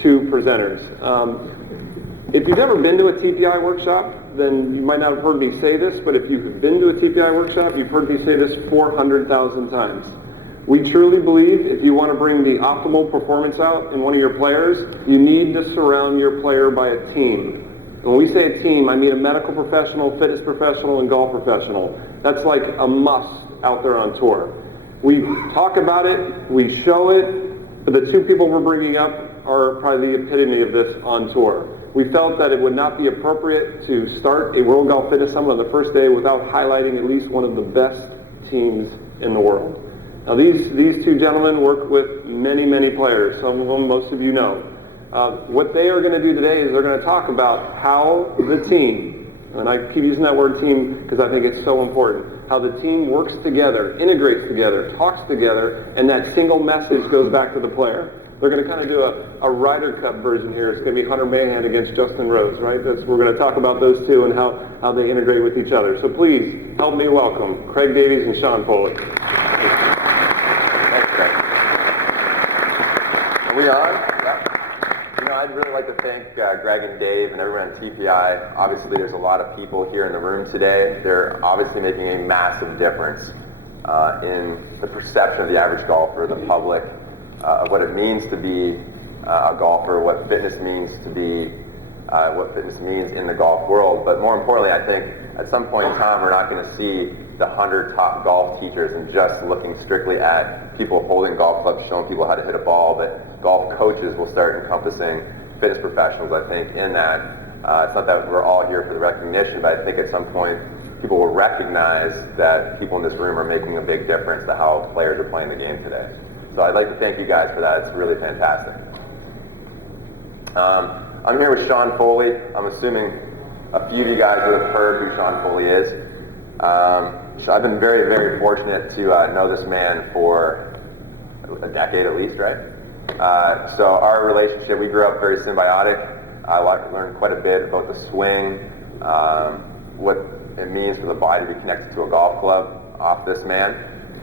two presenters. If you've never been to a TPI workshop, then you might not have heard me say this, but if you've been to a TPI workshop, you've heard me say this 400,000 times. We truly believe if you want to bring the optimal performance out in one of your players, you need to surround your player by a team. And when we say a team, I mean a medical professional, fitness professional, and golf professional. That's like a must out there on tour. We talk about it, we show it, but the two people we're bringing up are probably the epitome of this on tour. We felt that it would not be appropriate to start a World Golf Fitness Summit on the first day without highlighting at least one of the best teams in the world. Now these two gentlemen work with many, many players. Some of them, most of you know. What they are going to do today is they're going to talk about how the team, and I keep using that word team because I think it's so important, how the team works together, integrates together, talks together, and that single message goes back to the player. They're going to kind of do a Ryder Cup version here. It's going to be Hunter Mahan against Justin Rose, right? We're going to talk about those two and how they integrate with each other. So please help me welcome Craig Davies and Sean Foley. Thanks, Craig. Are we on? Yeah. I'd really like to thank Greg and Dave and everyone at TPI. Obviously, there's a lot of people here in the room today. They're obviously making a massive difference in the perception of the average golfer, the public, of what it means to be a golfer, what fitness means to be, what fitness means in the golf world. But more importantly, I think at some point in time, we're not going to see the 100 top golf teachers and just looking strictly at people holding golf clubs, showing people how to hit a ball, but golf coaches will start encompassing fitness professionals, I think, in that. It's not that we're all here for the recognition, but I think at some point people will recognize that people in this room are making a big difference to how players are playing the game today. So I'd like to thank you guys for that. It's really fantastic. I'm here with Sean Foley. I'm assuming a few of you guys would have heard who Sean Foley is. I've been very, very fortunate to know this man for a decade at least, right? So our relationship, we grew up very symbiotic. I learned quite a bit about the swing, what it means for the body to be connected to a golf club off this man.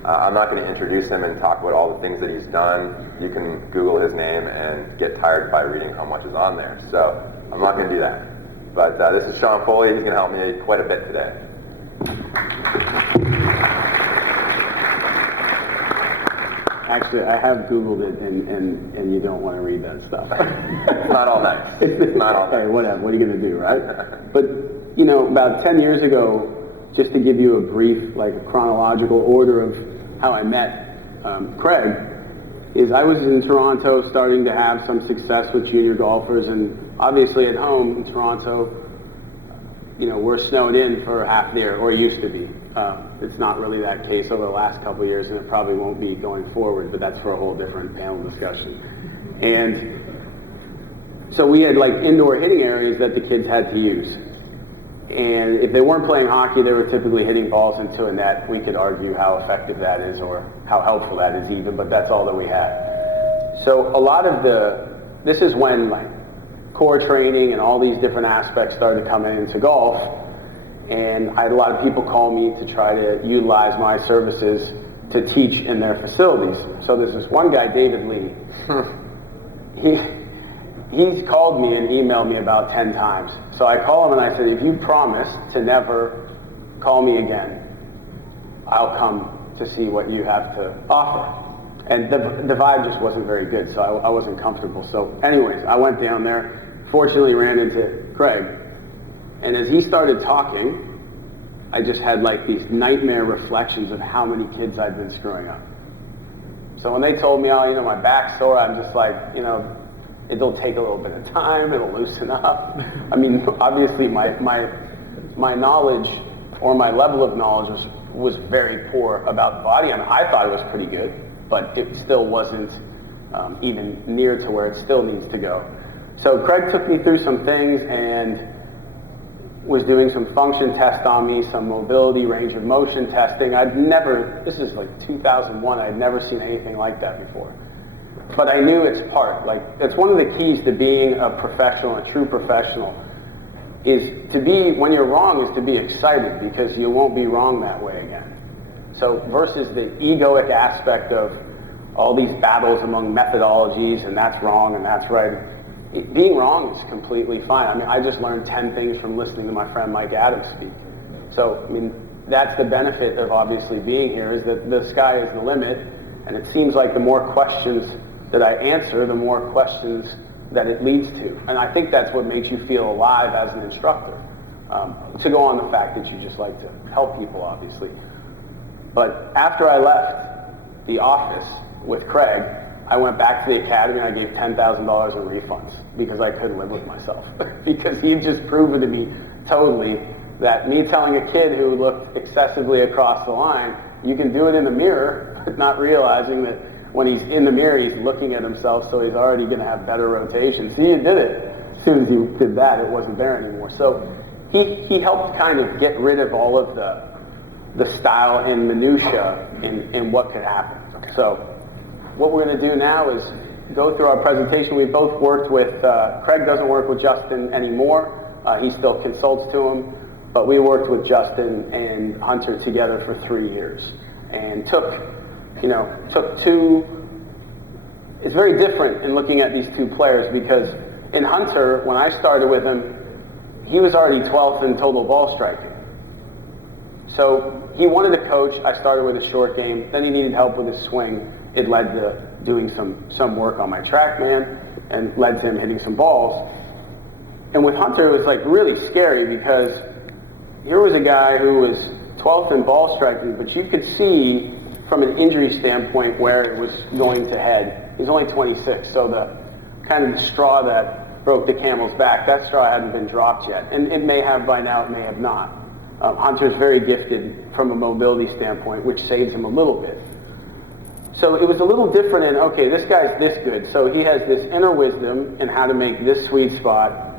I'm not going to introduce him and talk about all the things that he's done. You can Google his name and get tired by reading how much is on there. So I'm not going to do that. But this is Sean Foley. He's going to help me quite a bit today. Actually, I have Googled it, and you don't want to read that stuff. It's not all nice. It's not all nice. Hey, whatever. What are you going to do, right? But, about 10 years ago, just to give you a brief, like a chronological order of how I met Craig, is I was in Toronto starting to have some success with junior golfers, and obviously at home in Toronto, we're snowed in for half the year, or used to be. It's not really that case over the last couple of years, and it probably won't be going forward, but that's for a whole different panel discussion. And so we had like indoor hitting areas that the kids had to use. And if they weren't playing hockey, they were typically hitting balls into a net. We could argue how effective that is or how helpful that is even, but that's all that we had. So a lot of this is when like core training and all these different aspects started coming into golf. And I had a lot of people call me to try to utilize my services to teach in their facilities. So there's this one guy, David Lee. He's called me and emailed me about 10 times. So I call him and I said, if you promise to never call me again, I'll come to see what you have to offer. And the vibe just wasn't very good, so I wasn't comfortable. So anyways, I went down there, fortunately ran into Craig. And as he started talking, I just had like these nightmare reflections of how many kids I'd been screwing up. So when they told me, my back's sore, I'm just like, it'll take a little bit of time, it'll loosen up. I mean, obviously my knowledge or my level of knowledge was very poor about the body. I mean, I thought it was pretty good, but it still wasn't even near to where it still needs to go. So Craig took me through some things and was doing some function test on me, some mobility, range of motion testing. This is like 2001, I'd never seen anything like that before. But I knew its part. Like, it's one of the keys to being a professional, a true professional, is to be, when you're wrong, is to be excited because you won't be wrong that way again. So versus the egoic aspect of all these battles among methodologies and that's wrong and that's right. being wrong is completely fine. I mean, I just learned 10 things from listening to my friend Mike Adams speak. So, I mean, that's the benefit of obviously being here, is that the sky is the limit, and it seems like the more questions that I answer, the more questions that it leads to. And I think that's what makes you feel alive as an instructor. To go on the fact that you just like to help people, obviously. But after I left the office with Craig, I went back to the academy and I gave $10,000 in refunds because I couldn't live with myself. Because he'd just proven to me totally that me telling a kid who looked excessively across the line, you can do it in the mirror, but not realizing that when he's in the mirror, he's looking at himself, so he's already going to have better rotation. See, you did it. As soon as you did that, it wasn't there anymore. So he helped kind of get rid of all of the style and minutia in what could happen. So what we're going to do now is go through our presentation. We both worked with, Craig doesn't work with Justin anymore. He still consults to him. But we worked with Justin and Hunter together for 3 years. And took two, it's very different in looking at these two players, because in Hunter, when I started with him, he was already 12th in total ball striking. So he wanted to coach. I started with a short game. Then he needed help with his swing. It led to doing some work on my TrackMan and led to him hitting some balls. And with Hunter, it was like really scary, because here was a guy who was 12th in ball striking, but you could see from an injury standpoint where it was going to head. He's only 26, so the kind of the straw that broke the camel's back, that straw hadn't been dropped yet. And it may have by now, it may have not. Hunter's very gifted from a mobility standpoint, which saves him a little bit. So it was a little different in, okay, this guy's this good, so he has this inner wisdom in how to make this sweet spot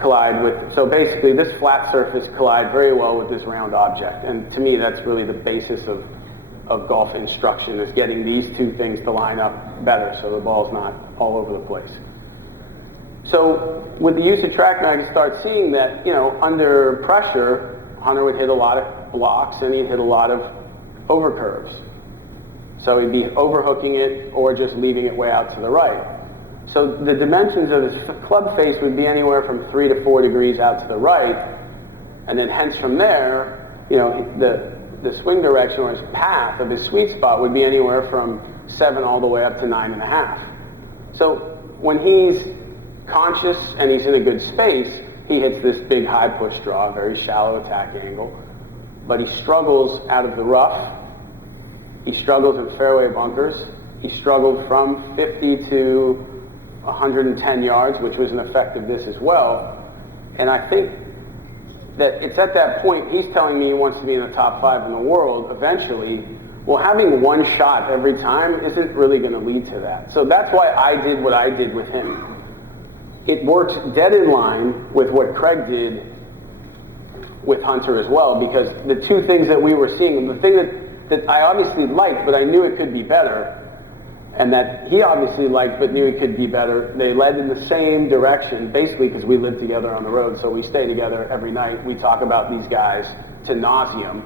collide with, so basically this flat surface collide very well with this round object. And to me, that's really the basis of golf instruction, is getting these two things to line up better so the ball's not all over the place. So with the use of TrackMan, I could start seeing that, under pressure, Hunter would hit a lot of blocks and he'd hit a lot of overcurves. So he'd be overhooking it or just leaving it way out to the right. So the dimensions of his club face would be anywhere from 3 to 4 degrees out to the right, and then hence from there, the swing direction or his path of his sweet spot would be anywhere from 7 all the way up to 9.5. So when he's conscious and he's in a good space, he hits this big high push draw, very shallow attack angle, but he struggles out of the rough. He struggles in fairway bunkers. He struggled from 50 to 110 yards, which was an effect of this as well. And I think that it's at that point, he's telling me he wants to be in the top 5 in the world eventually. Well, having one shot every time isn't really going to lead to that. So that's why I did what I did with him. It worked dead in line with what Craig did with Hunter as well, because the two things that we were seeing, the thing that I obviously liked, but I knew it could be better, and that he obviously liked but knew it could be better, they led in the same direction, basically because we lived together on the road, so we stay together every night. We talk about these guys to nauseum,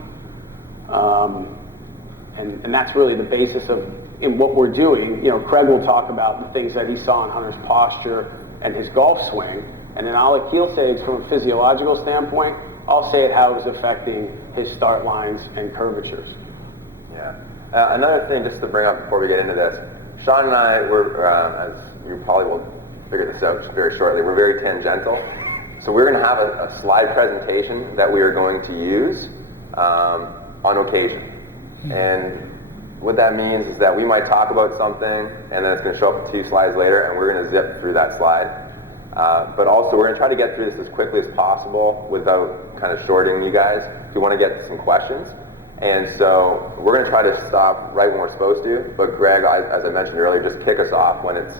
and that's really the basis of in what we're doing. Craig will talk about the things that he saw in Hunter's posture and his golf swing, and then he'll say it's from a physiological standpoint. I'll say it how it was affecting his start lines and curvatures. Yeah. Another thing just to bring up before we get into this, Sean and I were, as you probably will figure this out very shortly, we're very tangential. So we're going to have a slide presentation that we are going to use on occasion. And what that means is that we might talk about something and then it's going to show up 2 slides later and we're going to zip through that slide. But also we're going to try to get through this as quickly as possible without kind of shorting you guys if you want to get some questions. And so we're going to try to stop right when we're supposed to, but Greg, as I mentioned earlier, just kick us off when it's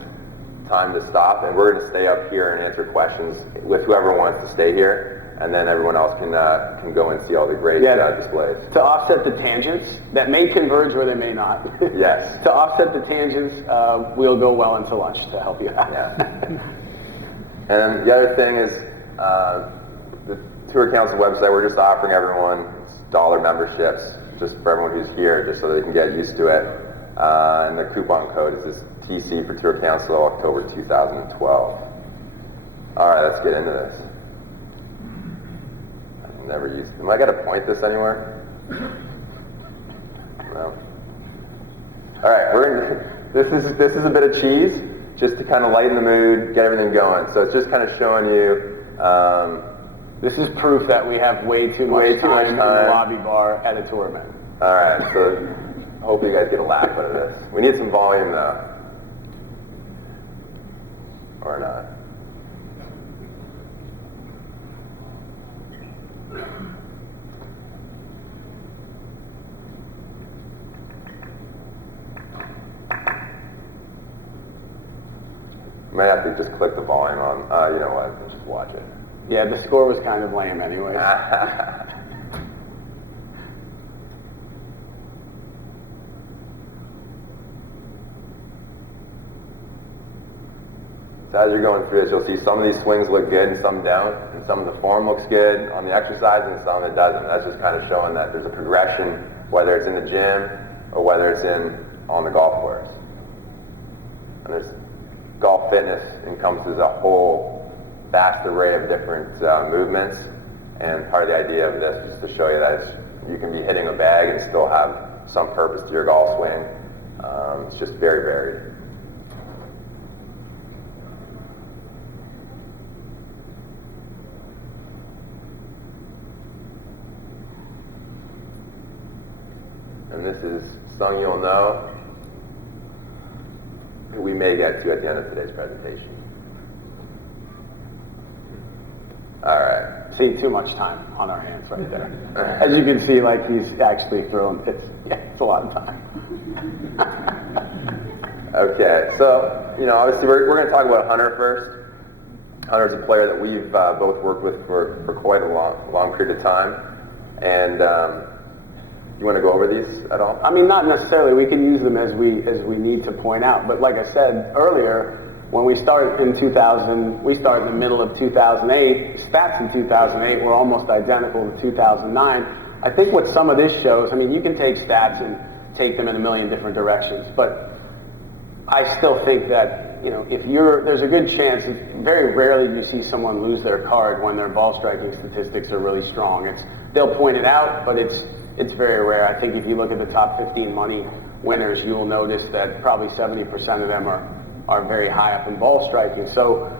time to stop, and we're going to stay up here and answer questions with whoever wants to stay here, and then everyone else can go and see all the great displays. To offset the tangents that may converge or they may not. Yes. To offset the tangents, we'll go well into lunch to help you out. Yeah. And the other thing is the Tour Council website, we're just offering everyone $1 memberships just for everyone who's here, just so they can get used to it. And the coupon code is this TC for Tour Council October 2012. All right, let's get into this. I've never used. Am I gonna point this anywhere? No. All right, this is a bit of cheese, just to kind of lighten the mood, get everything going. So it's just kind of showing you. This is proof that we have way too much time in the lobby bar at a tournament. All right, so hopefully you guys get a laugh out of this. We need some volume though, or not. You might have to just click the volume on, you know what, just watch it. Yeah, the score was kind of lame anyway. So as you're going through this, you'll see some of these swings look good and some don't, and some of the form looks good on the exercise and some it doesn't. That's just kind of showing that there's a progression, whether it's in the gym or whether it's on the golf course. And there's golf fitness encompasses a whole vast array of different movements, and part of the idea of this is to show you that you can be hitting a bag and still have some purpose to your golf swing. It's just very varied. And this is Sung You'll Know, who we may get to at the end of today's presentation. All right. See, too much time on our hands right there. As you can see, like he's actually throwing it's a lot of time. Okay, so, you know, obviously we're going to talk about Hunter first. Hunter's a player that we've both worked with for quite a long period of time. And you want to go over these at all? I mean, not necessarily. We can use them as we need to point out. But like I said earlier, when we started in 2000, we started in the middle of 2008. Stats in 2008 were almost identical to 2009. I think what some of this shows, I mean, you can take stats and take them in a million different directions, but I still think that, you know, there's a good chance, very rarely do you see someone lose their card when their ball striking statistics are really strong. They'll point it out, but it's very rare. I think if you look at the top 15 money winners, you will notice that probably 70% of them are very high up in ball striking. So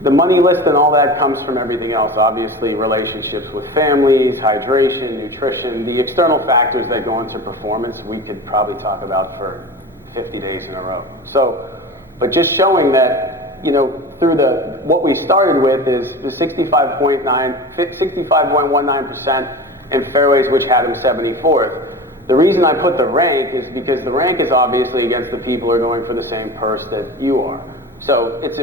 the money list and all that comes from everything else. Obviously, relationships with families, hydration, nutrition, the external factors that go into performance, we could probably talk about for 50 days in a row. So, but just showing that, you know, through what we started with is the 65.19% in fairways, which had him 74th. The reason I put the rank is because the rank is obviously against the people who are going for the same purse that you are. So if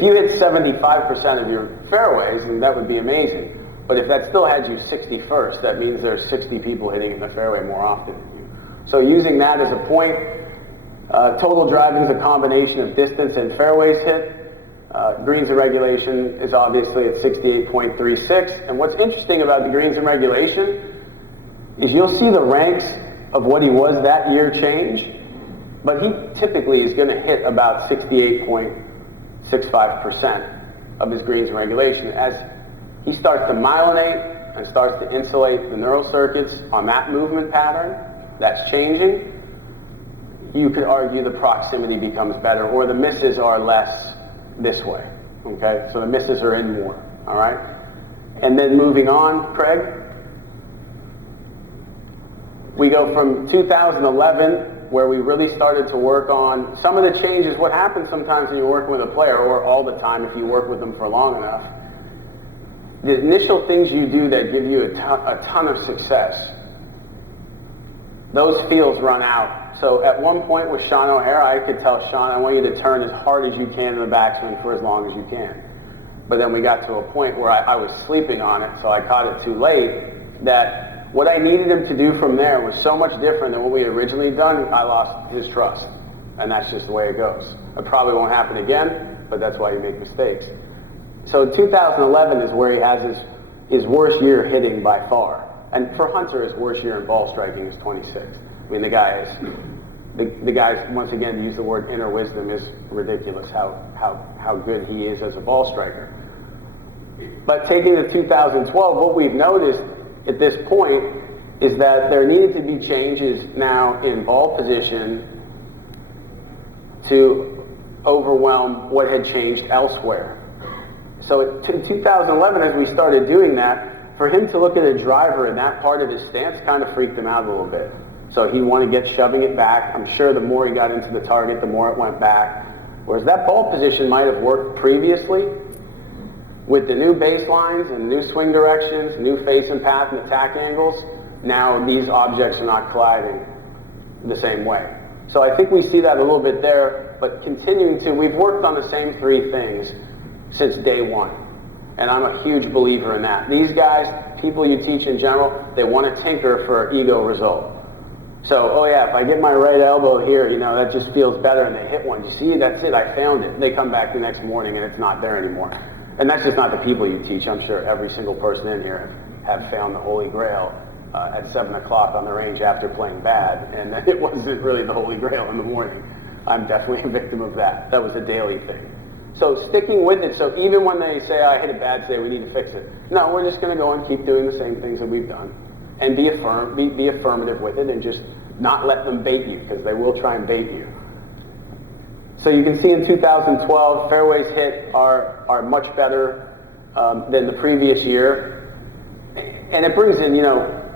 you hit 75% of your fairways, then that would be amazing. But if that still had you 61st, that means there's 60 people hitting in the fairway more often than you. So using that as a point, total driving is a combination of distance and fairways hit. Greens and regulation is obviously at 68.36. And what's interesting about the greens and regulation is you'll see the ranks of what he was that year change, but he typically is going to hit about 68.65% of his greens and regulation. As he starts to myelinate and starts to insulate the neural circuits on that movement pattern, that's changing, you could argue the proximity becomes better, or the misses are less this way, okay? So the misses are in more, all right? And then moving on, Craig, we go from 2011, where we really started to work on some of the changes. What happens sometimes when you're working with a player, or all the time if you work with them for long enough, the initial things you do that give you a ton of success, those feels run out. So at one point with Sean O'Hara, I could tell Sean, I want you to turn as hard as you can in the backswing for as long as you can. But then we got to a point where I was sleeping on it, so I caught it too late, that what I needed him to do from there was so much different than what we had originally done. I lost his trust, and that's just the way it goes. It probably won't happen again, but that's why you make mistakes. So 2011 is where he has his worst year hitting by far. And for Hunter, his worst year in ball striking is 26. I mean, the guy is the guy's, once again, to use the word inner wisdom is ridiculous, how good he is as a ball striker. But taking the 2012, what we've noticed at this point is that there needed to be changes now in ball position to overwhelm what had changed elsewhere. So in 2011, as we started doing that, for him to look at a driver in that part of his stance kind of freaked him out a little bit. So he wanted to get shoving it back. I'm sure the more he got into the target, the more it went back. Whereas that ball position might have worked previously with the new baselines and new swing directions, new face and path and attack angles. Now these objects are not colliding the same way. So I think we see that a little bit there, but continuing to, we've worked on the same three things since day one. And I'm a huge believer in that. These guys, people you teach in general, they want to tinker for ego result. So, oh yeah, if I get my right elbow here, that just feels better, and they hit one. You see, that's it, I found it. They come back the next morning and it's not there anymore. And that's just not the people you teach. I'm sure every single person in here have found the Holy Grail at 7 o'clock on the range after playing bad, and then it wasn't really the Holy Grail in the morning. I'm definitely a victim of that. That was a daily thing. So sticking with it, so even when they say, I hit it bad today, we need to fix it. No, we're just going to go and keep doing the same things that we've done. And be affirmative with it, and just not let them bait you, because they will try and bait you. So you can see in 2012, fairways hit are much better than the previous year. And it brings in,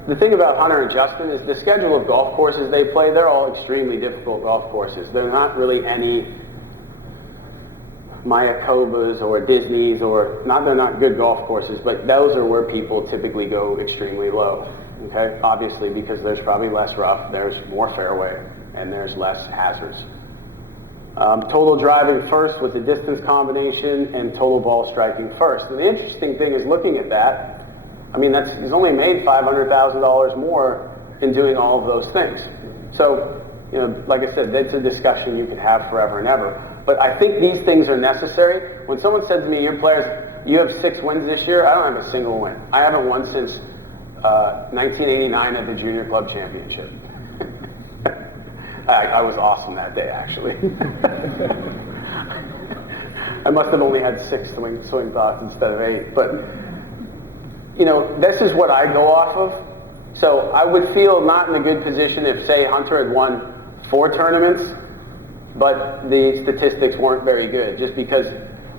the thing about Hunter and Justin is the schedule of golf courses they play, they're all extremely difficult golf courses. They're not really any Mayakobas or Disneys, they're not good golf courses, but those are where people typically go extremely low. Okay, obviously, because there's probably less rough, there's more fairway, and there's less hazards. Total driving first with the distance combination, and total ball striking first. And the interesting thing is looking at that, he's only made $500,000 more in doing all of those things. So, like I said, that's a discussion you could have forever and ever. But I think these things are necessary. When someone said to me, your players, you have 6 wins this year, I don't have a single win. I haven't won since 1989 at the Junior Club Championship. I was awesome that day, actually. I must have only had 6 swing thoughts instead of 8. But, this is what I go off of. So I would feel not in a good position if, say, Hunter had won 4 tournaments, but the statistics weren't very good. Just because,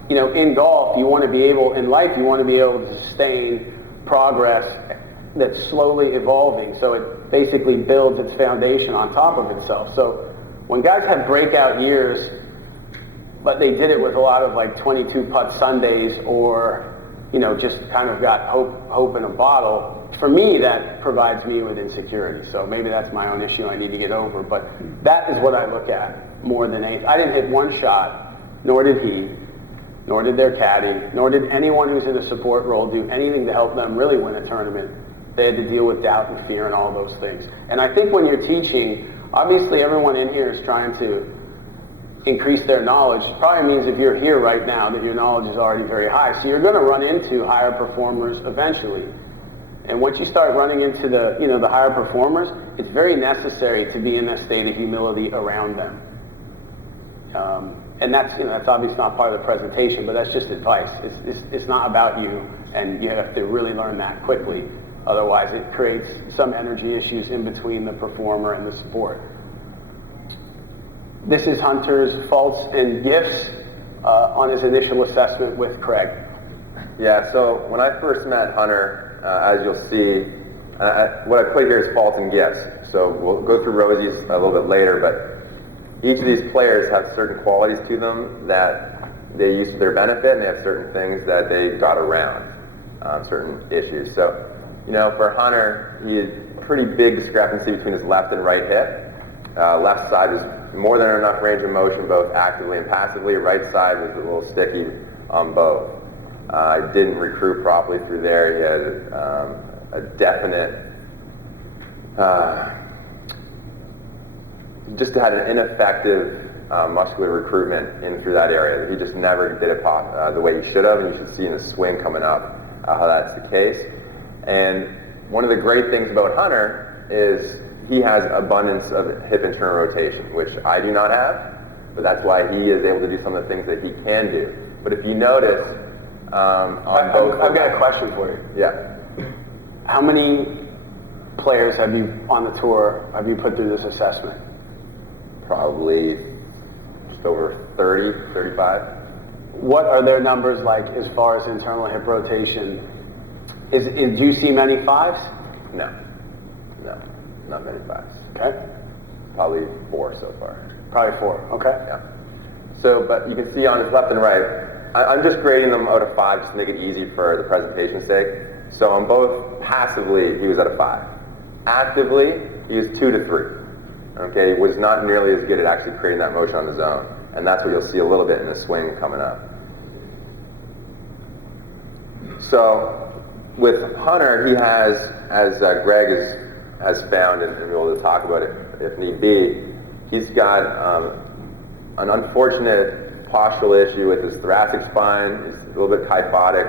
in golf, you want to be able, in life, you want to be able to sustain progress that's slowly evolving, so it basically builds its foundation on top of itself. So when guys have breakout years, but they did it with a lot of 22-putt Sundays, or just kind of got hope in a bottle, for me that provides me with insecurity. So maybe that's my own issue I need to get over, but that is what I look at more than anything. I didn't hit one shot, nor did he, nor did their caddy, nor did anyone who's in a support role do anything to help them really win a tournament. They had to deal with doubt and fear and all those things. And I think when you're teaching, obviously everyone in here is trying to increase their knowledge. Probably means if you're here right now that your knowledge is already very high. So you're going to run into higher performers eventually. And once you start running into the higher performers, it's very necessary to be in a state of humility around them. And that's obviously not part of the presentation, but that's just advice. It's not about you, and you have to really learn that quickly. Otherwise, it creates some energy issues in between the performer and the sport. This is Hunter's faults and gifts on his initial assessment with Craig. Yeah, so when I first met Hunter, as you'll see, what I put here is faults and gifts. So we'll go through Rosie's a little bit later, but each of these players have certain qualities to them that they use to their benefit, and they have certain things that they got around, certain issues. So, for Hunter, he had a pretty big discrepancy between his left and right hip. Left side was more than enough range of motion, both actively and passively. Right side was a little sticky on both. Didn't recruit properly through there. He had a definite, just had an ineffective muscular recruitment in through that area. He just never did it the way he should have, and you should see in the swing coming up how that's the case. And one of the great things about Hunter is he has abundance of hip internal rotation, which I do not have, but that's why he is able to do some of the things that he can do. But if you notice, on both... I've got a question for you. Yeah. How many players have you, on the tour, have you put through this assessment? Probably just over 30, 35. What are their numbers like as far as internal hip rotation? Do you see many fives? No, not many fives. Okay. Probably 4 so far. Probably 4, okay. Yeah. So, but you can see on his left and right, I'm just grading them out of 5 just to make it easy for the presentation's sake. So on both, passively, he was at a 5. Actively, he was 2 to 3. Okay, he was not nearly as good at actually creating that motion on his own. And that's what you'll see a little bit in the swing coming up. So with Hunter, he has, as Greg has found, and we'll be able to talk about it if need be, he's got an unfortunate postural issue with his thoracic spine. He's a little bit kyphotic.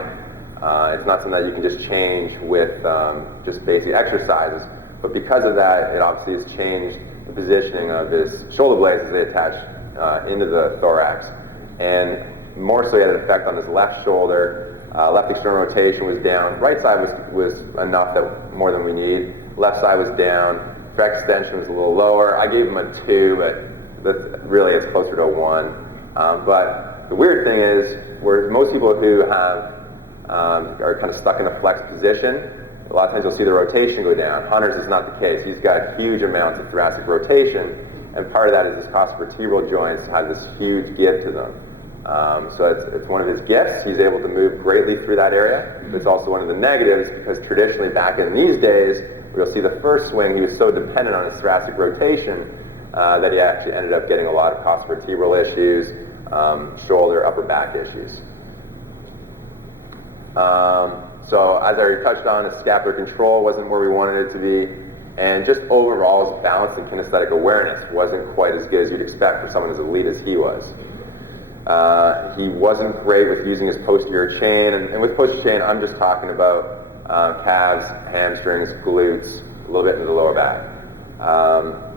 It's not something that you can just change with just basic exercises. But because of that, it obviously has changed the positioning of his shoulder blades as they attach into the thorax. And more so, he had an effect on his left shoulder. Left external rotation was down. Right side was enough, that more than we need. Left side was down. Track extension was a little lower. I gave him a 2, but that's really it's closer to a 1. But the weird thing is, where most people who have are kind of stuck in a flex position, a lot of times you'll see the rotation go down. Hunter's is not the case. He's got huge amounts of thoracic rotation, and part of that is his cosvertebral joints have this huge give to them. So it's one of his gifts. He's able to move greatly through that area. But it's also one of the negatives, because traditionally back in these days, you'll see the first swing, he was so dependent on his thoracic rotation that he actually ended up getting a lot of cosvertebral issues, shoulder, upper back issues. So as I already touched on, his scapular control wasn't where we wanted it to be, and just overall his balance and kinesthetic awareness wasn't quite as good as you'd expect for someone as elite as he was. He wasn't great with using his posterior chain, and with posterior chain I'm just talking about calves, hamstrings, glutes, a little bit into the lower back.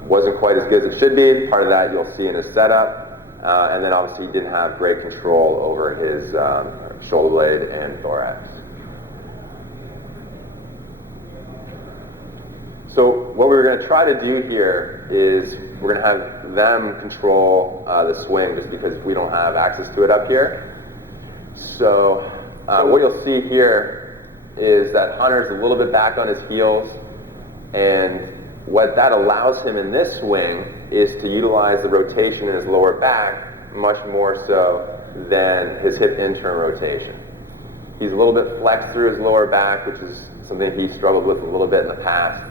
Wasn't quite as good as it should be. Part of that you'll see in his setup, and then obviously he didn't have great control over his shoulder blade and thorax. So what we're going to try to do here is we're going to have them control the swing, just because we don't have access to it up here. So what you'll see here is that Hunter's a little bit back on his heels, and what that allows him in this swing is to utilize the rotation in his lower back much more so than his hip internal rotation. He's a little bit flexed through his lower back, which is something he struggled with a little bit in the past.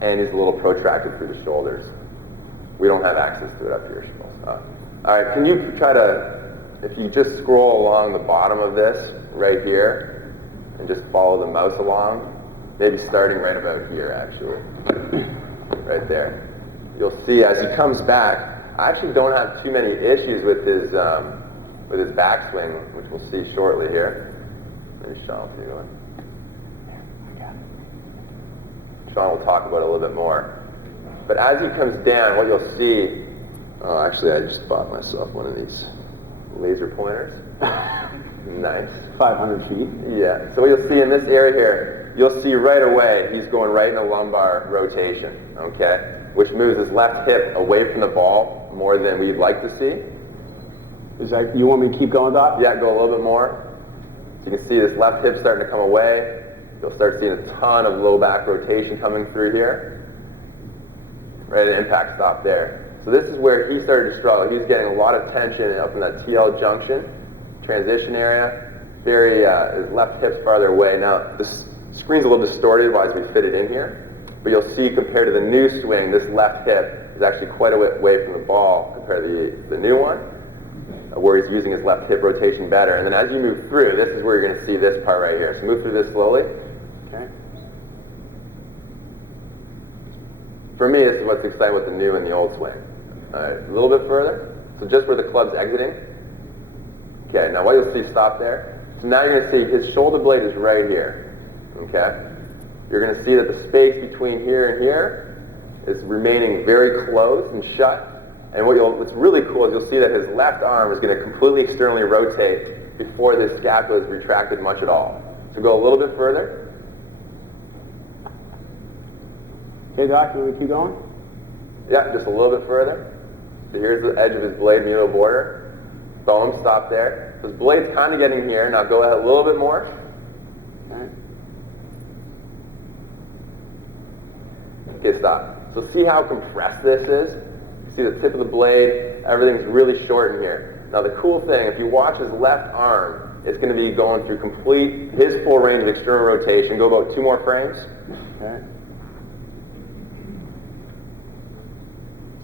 And he's a little protracted through the shoulders. We don't have access to it up here. All right, can you try to, if you just scroll along the bottom of this right here, and just follow the mouse along, maybe starting right about here, actually, right there. You'll see as he comes back, I actually don't have too many issues with his backswing, which we'll see shortly here. Maybe Sean will see one. Sean will talk about it a little bit more. But as he comes down, what you'll see, oh, actually I just bought myself one of these laser pointers. Nice. 500 feet. Yeah, so what you'll see in this area here, you'll see right away he's going right in a lumbar rotation, okay? Which moves his left hip away from the ball more than we'd like to see. Is that, you want me to keep going, Doc? Yeah, go a little bit more. So you can see this left hip starting to come away. You'll start seeing a ton of low back rotation coming through here. Right at impact stop there. So this is where he started to struggle. He was getting a lot of tension up in that TL junction, transition area. Very, his left hip's farther away. Now, this screen's a little distorted as we fit it in here. But you'll see compared to the new swing, this left hip is actually quite a bit away from the ball compared to the new one, where he's using his left hip rotation better. And then as you move through, this is where you're going to see this part right here. So move through this slowly. Okay. For me, this is what's exciting with the new and the old swing. All right, a little bit further. So just where the club's exiting. Okay, now what you'll see, stop there. So now you're going to see his shoulder blade is right here. Okay? you're going to see that the space between here and here is remaining very closed and shut. And what's really cool is you'll see that his left arm is going to completely externally rotate before this scapula is retracted much at all. So go a little bit further. Okay, Doc, you want to keep going? Yeah, just a little bit further. So here's the edge of his blade, medial border. Boom, stop there. So his blade's kind of getting here. Now go ahead a little bit more. Okay. Okay, stop. So see how compressed this is? You see the tip of the blade, everything's really short in here. Now the cool thing, if you watch his left arm, it's going to be going through his full range of external rotation. Go about 2 more frames. Okay.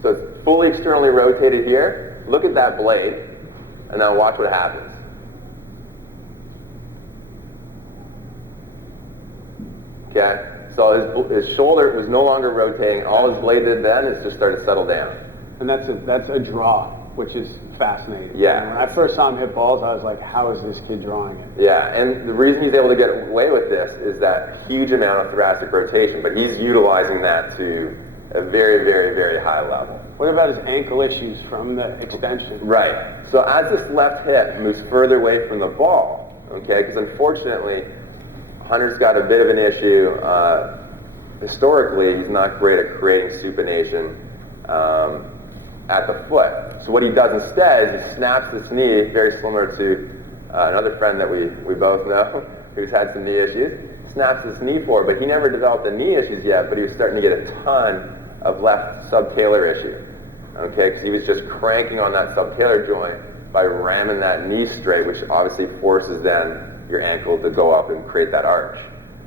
So it's fully externally rotated here. Look at that blade, and now watch what happens. Okay, so his shoulder was no longer rotating. All his blade did then is just start to settle down. And that's a draw, which is fascinating. Yeah. And when I first saw him hit balls, I was like, how is this kid drawing it? Yeah, and the reason he's able to get away with this is that huge amount of thoracic rotation, but he's utilizing that to a very, very, very high level. What about his ankle issues from the extension? Right. So as this left hip moves further away from the ball, okay, because unfortunately, Hunter's got a bit of an issue. Historically, he's not great at creating supination at the foot. So what he does instead is he snaps this knee, very similar to another friend that we both know who's had some knee issues. Snaps his knee forward, but he never developed the knee issues yet, but he was starting to get a ton of left subtalar issue, okay, because he was just cranking on that subtalar joint by ramming that knee straight, which obviously forces then your ankle to go up and create that arch.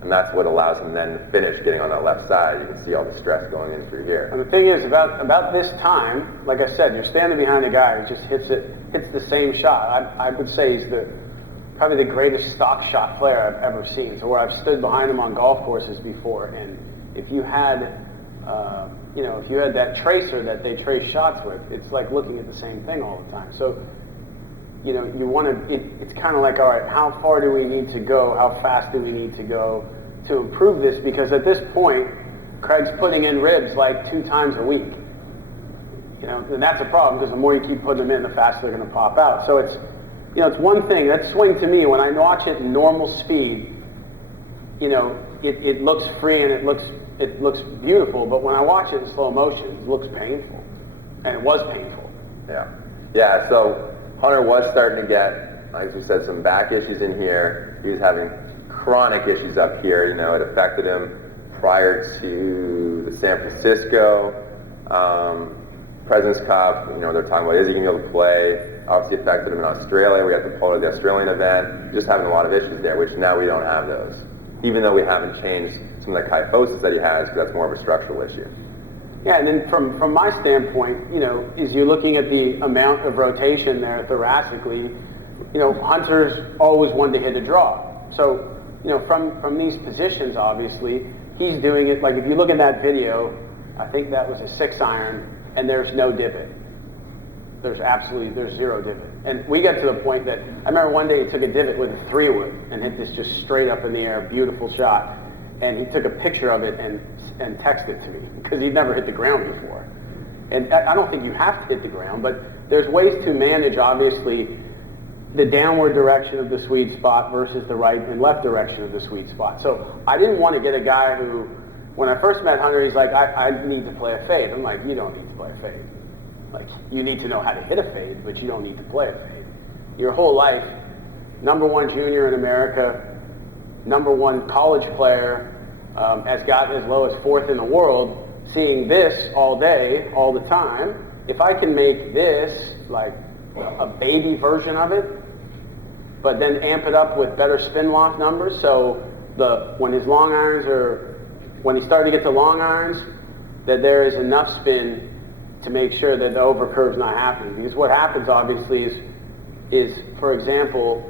And that's what allows him then to finish getting on that left side. You can see all the stress going in through here. And the thing is, about this time, like I said, you're standing behind a guy who just hits the same shot. I would say he's probably the greatest stock shot player I've ever seen. So where I've stood behind him on golf courses before, and if you had if you had that tracer that they trace shots with, it's like looking at the same thing all the time. So, you want to, it's kind of like, all right, how far do we need to go? How fast do we need to go to improve this? Because at this point, Craig's putting in ribs like 2 times a week. And that's a problem, because the more you keep putting them in, the faster they're going to pop out. So it's, it's one thing. That swing to me, when I watch it in normal speed, it looks free and it looks beautiful, but when I watch it in slow motion, it looks painful. And it was painful. Yeah, so Hunter was starting to get, as we said, some back issues in here. He was having chronic issues up here. It affected him prior to the San Francisco President's Cup. They're talking about, is he going to be able to play? Obviously affected him in Australia. We got to pull to the Australian event. Just having a lot of issues there, which now we don't have those. Even though we haven't changed some of the kyphosis that he has, because that's more of a structural issue. Yeah, and then from my standpoint, is you're looking at the amount of rotation there thoracically. Hunter's always one to hit a draw. So, from these positions, obviously, he's doing it, like if you look at that video, I think that was a 6-iron, and there's no divot. There's 0 divot. And we got to the point that, I remember one day he took a divot with a 3-wood and hit this just straight up in the air, beautiful shot. And he took a picture of it and texted it to me, because he'd never hit the ground before. And I don't think you have to hit the ground, but there's ways to manage, obviously, the downward direction of the sweet spot versus the right and left direction of the sweet spot. So I didn't want to get a guy who, when I first met Hunter, he's like, I need to play a fade. I'm like, you don't need to play a fade. Like, you need to know how to hit a fade, but you don't need to play a fade. Your whole life, #1 junior in America, #1 college player, has gotten as low as 4th in the world, seeing this all day, all the time. If I can make this like a baby version of it, but then amp it up with better spin loft numbers, so when his long irons when he started to get to long irons, that there is enough spin to make sure that the overcurve's not happening. Because what happens, obviously, is for example,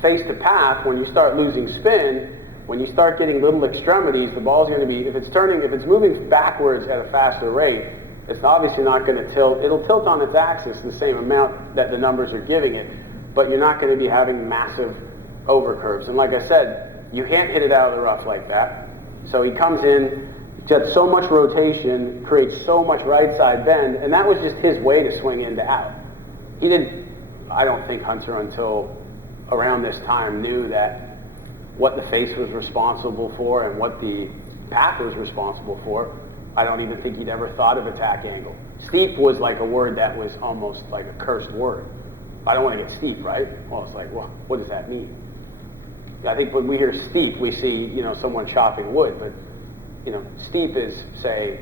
face to path, when you start losing spin, when you start getting little extremities, the ball's going to be, if it's moving backwards at a faster rate, it's obviously not going to tilt. It'll tilt on its axis the same amount that the numbers are giving it, but you're not going to be having massive overcurves. And like I said, you can't hit it out of the rough like that. So he comes in, gets so much rotation, creates so much right side bend, and that was just his way to swing in to out. He didn't, I don't think Hunter until around this time knew that what the face was responsible for and what the path was responsible for. I don't even think he'd ever thought of attack angle. Steep was like a word that was almost like a cursed word. I don't want to get steep, right? Well, it's like, well, what does that mean? I think when we hear steep, we see, someone chopping wood, but, steep is, say,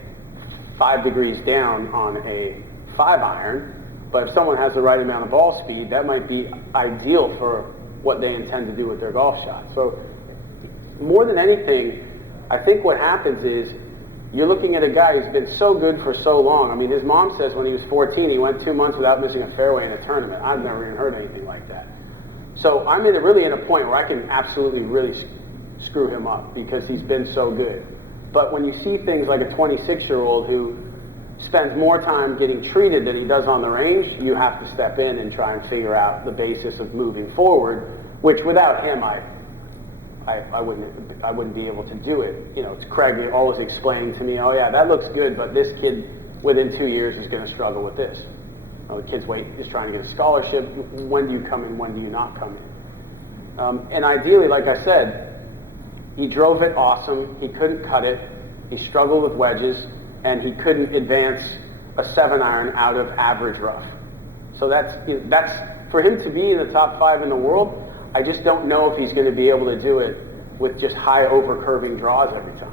5 degrees down on a 5-iron, but if someone has the right amount of ball speed, that might be ideal for what they intend to do with their golf shot. So more than anything, I think what happens is you're looking at a guy who's been so good for so long. I mean, his mom says when he was 14, he went 2 months without missing a fairway in a tournament. I've never even heard anything like that. So I'm really in a point where I can absolutely really screw him up because he's been so good. But when you see things like a 26-year-old who spends more time getting treated than he does on the range, you have to step in and try and figure out the basis of moving forward, which without him, I wouldn't be able to do it. It's Craig always explaining to me, oh yeah, that looks good, but this kid within 2 years is going to struggle with this. The kid's is trying to get a scholarship. When do you come in? When do you not come in? And ideally, like I said, he drove it awesome. He couldn't cut it. He struggled with wedges, and he couldn't advance a 7-iron out of average rough. So that's for him to be in the top 5 in the world. I just don't know if he's going to be able to do it with just high over-curving draws every time.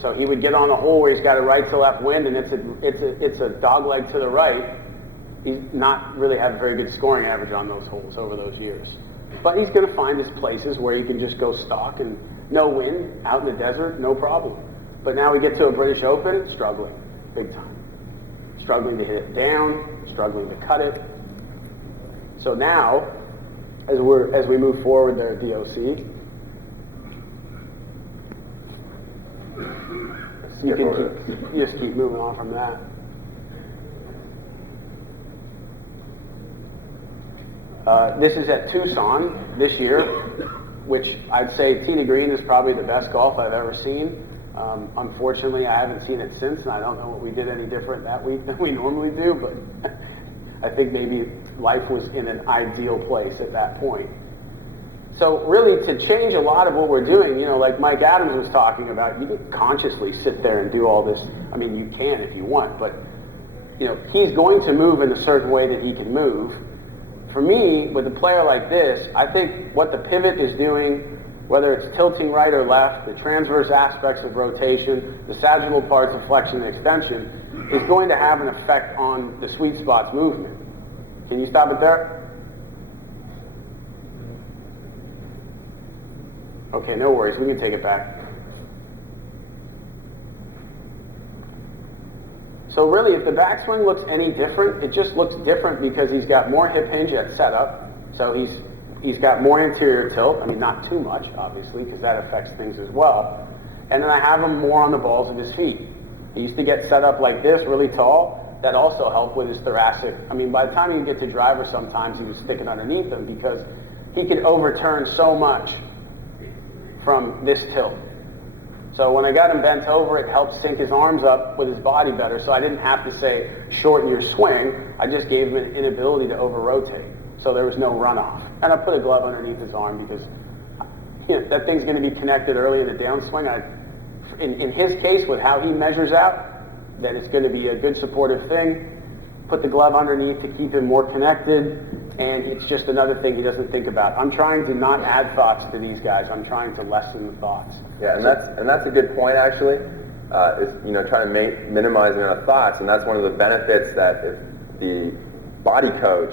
So he would get on a hole where he's got a right to left wind, and it's a dog leg to the right. He's not really had a very good scoring average on those holes over those years. But he's going to find his places where he can just go stock and no wind, out in the desert, no problem. But now we get to a British Open, struggling, big time. Struggling to hit it down, struggling to cut it. So now, as we move forward there at DOC, you just keep moving on from that. This is at Tucson this year, which I'd say tee to green is probably the best golf I've ever seen. Unfortunately, I haven't seen it since, and I don't know what we did any different that week than we normally do, but I think maybe life was in an ideal place at that point. So really, to change a lot of what we're doing, like Mike Adams was talking about, you can consciously sit there and do all this. I mean, you can if you want, but he's going to move in a certain way that he can move. For me, with a player like this, I think what the pivot is doing, whether it's tilting right or left, the transverse aspects of rotation, the sagittal parts of flexion and extension, is going to have an effect on the sweet spots movement. Can you stop it there? Okay, no worries, we can take it back. So really, if the backswing looks any different, it just looks different because he's got more hip hinge at setup, so he's got more anterior tilt. I mean, not too much, obviously, because that affects things as well. And then I have him more on the balls of his feet. He used to get set up like this, really tall. That also helped with his thoracic. I mean, by the time you get to driver, sometimes he was sticking underneath him because he could overturn so much from this tilt. So when I got him bent over, it helped sync his arms up with his body better, so I didn't have to say, shorten your swing. I just gave him an inability to over-rotate, so there was no runoff. And I put a glove underneath his arm because that thing's going to be connected early in the downswing. In his case, with how he measures out, that it's going to be a good supportive thing. Put the glove underneath to keep him more connected, and it's just another thing he doesn't think about. I'm trying to not add thoughts to these guys. I'm trying to lessen the thoughts. Yeah, and that's a good point actually. Is trying to minimize the thoughts, and that's one of the benefits that if the body coach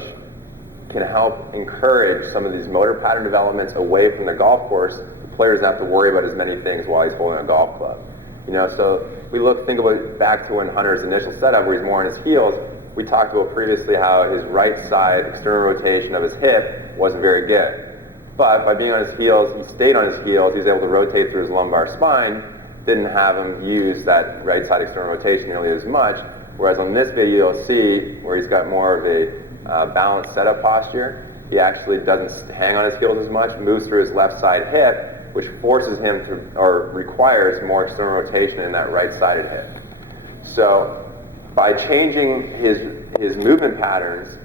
can help encourage some of these motor pattern developments away from the golf course, the player doesn't have to worry about as many things while he's holding a golf club. So we think about back to when Hunter's initial setup where he's more on his heels. We talked about previously how his right side external rotation of his hip wasn't very good. But by being on his heels, he stayed on his heels, he was able to rotate through his lumbar spine, didn't have him use that right side external rotation nearly as much. Whereas on this video you'll see where he's got more of a balanced setup posture. He actually doesn't hang on his heels as much, moves through his left side hip, which forces him to, or requires more external rotation in that right-sided hip. So by changing his movement patterns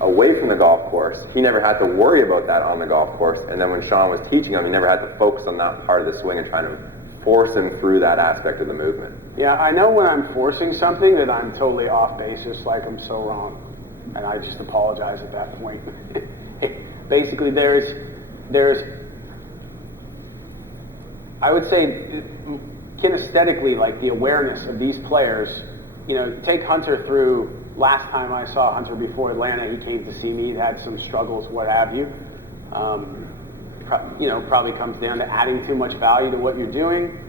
away from the golf course, he never had to worry about that on the golf course. And then when Sean was teaching him, he never had to focus on that part of the swing and trying to force him through that aspect of the movement. Yeah, I know when I'm forcing something that I'm totally off base, just like I'm so wrong. And I just apologize at that point. Basically, there's, I would say, kinesthetically, like the awareness of these players. Take Hunter through, last time I saw Hunter before Atlanta, he came to see me, he had some struggles, what have you. Probably comes down to adding too much value to what you're doing.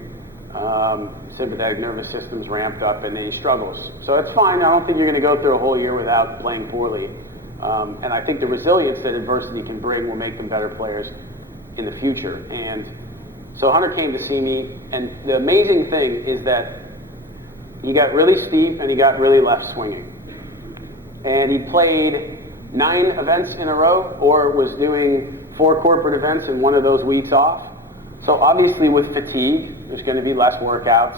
Sympathetic nervous system's ramped up and then he struggles. So it's fine. I don't think you're going to go through a whole year without playing poorly. And I think the resilience that adversity can bring will make them better players in the future. And so Hunter came to see me, and the amazing thing is that he got really steep and he got really left swinging. And he played 9 events in a row, or was doing 4 corporate events and one of those weeks off. So obviously with fatigue, there's going to be less workouts.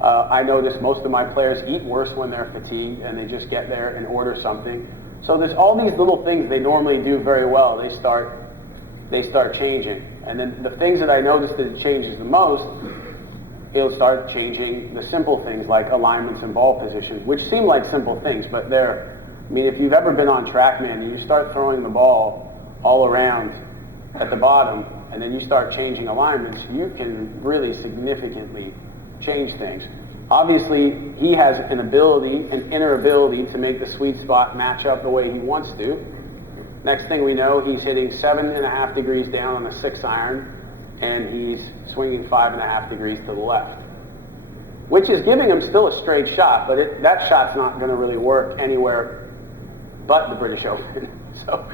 I notice most of my players eat worse when they're fatigued and they just get there and order something. So there's all these little things they normally do very well. They start changing. And then the things that I notice that it changes the most, it'll start changing the simple things like alignments and ball positions, which seem like simple things, but if you've ever been on TrackMan and you start throwing the ball all around at the bottom, and then you start changing alignments, you can really significantly change things. Obviously, he has an inner ability to make the sweet spot match up the way he wants to. Next thing we know, he's hitting 7.5 degrees down on a 6 iron, and he's swinging 5.5 degrees to the left, which is giving him still a straight shot, but that shot's not going to really work anywhere but the British Open. So,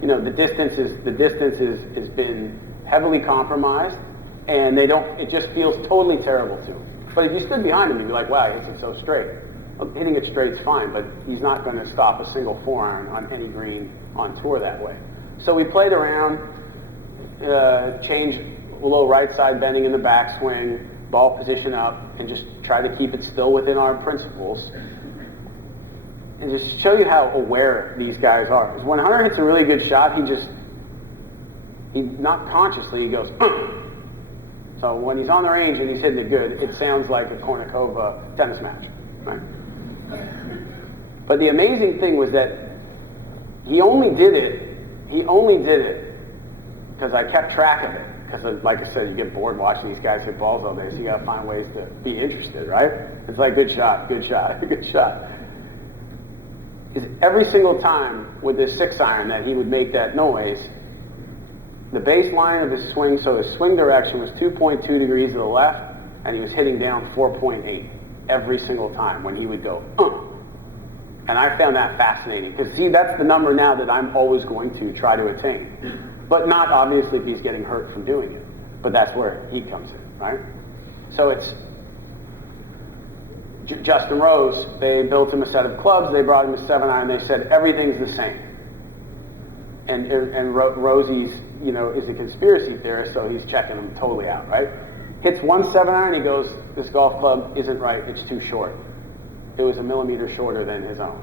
the distance has been heavily compromised, and it just feels totally terrible to him. But if you stood behind him, you'd be like, wow, he hits it so straight. Well, hitting it straight's fine, but he's not going to stop a single 4-iron on any green on tour that way. So we played around, changed a little right side bending in the backswing, ball position up, and just try to keep it still within our principles. And just show you how aware these guys are. Because when Hunter hits a really good shot, he not consciously, he goes, So when he's on the range and he's hitting it good, it sounds like a Kornikova tennis match, right? But the amazing thing was that he only did it because I kept track of it. Because like I said, you get bored watching these guys hit balls all day, so you got to find ways to be interested, right? It's like, good shot, good shot, good shot. Is every single time with this 6 iron that he would make that noise, the baseline of his swing, so his swing direction was 2.2 degrees to the left, and he was hitting down 4.8 every single time when he would go, And I found that fascinating, because see, that's the number now that I'm always going to try to attain. But not obviously if he's getting hurt from doing it. But that's where he comes in, right? So it's Justin Rose, they built him a set of clubs, they brought him a 7 iron, they said everything's the same. And Rosie's, is a conspiracy theorist, so he's checking them totally out, right? Hits 1 7 iron, he goes, this golf club isn't right, it's too short. It was 1 millimeter shorter than his own.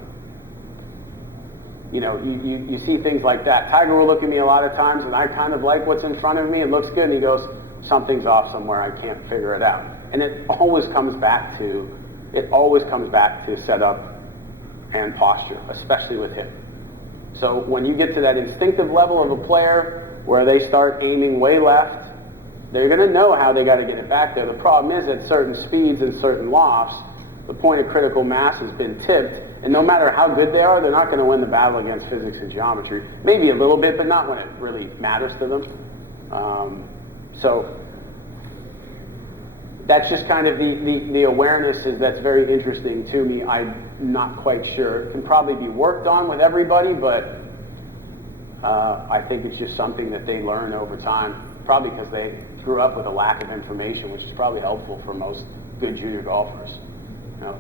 You see things like that. Tiger will look at me a lot of times, and I kind of like what's in front of me, it looks good, and he goes, something's off somewhere, I can't figure it out. And it always comes back to setup and posture, especially with him. So when you get to that instinctive level of a player where they start aiming way left, they're going to know how they got to get it back there. The problem is at certain speeds and certain lofts, the point of critical mass has been tipped, and no matter how good they are, they're not going to win the battle against physics and geometry. Maybe a little bit, but not when it really matters to them. So that's just kind of the awareness that's very interesting to me. I'm not quite sure. It can probably be worked on with everybody, but I think it's just something that they learn over time, probably because they grew up with a lack of information, which is probably helpful for most good junior golfers.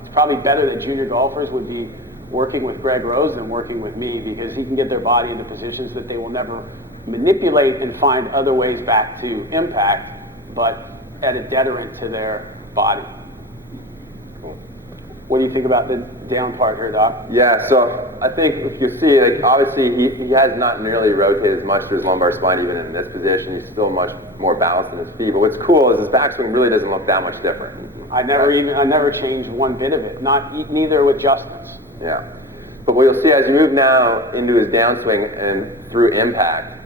It's probably better that junior golfers would be working with Greg Rose than working with me, because he can get their body into positions that they will never manipulate and find other ways back to impact. but at a deterrent to their body. What do you think about the down part here, Doc? Yeah, so I think if you see, like, obviously he has not nearly rotated as much to his lumbar spine even in this position. He's still much more balanced in his feet. But what's cool is his backswing really doesn't look that much different. I never changed one bit of it. Neither with Justin's. Yeah. But what you'll see as you move now into his downswing and through impact,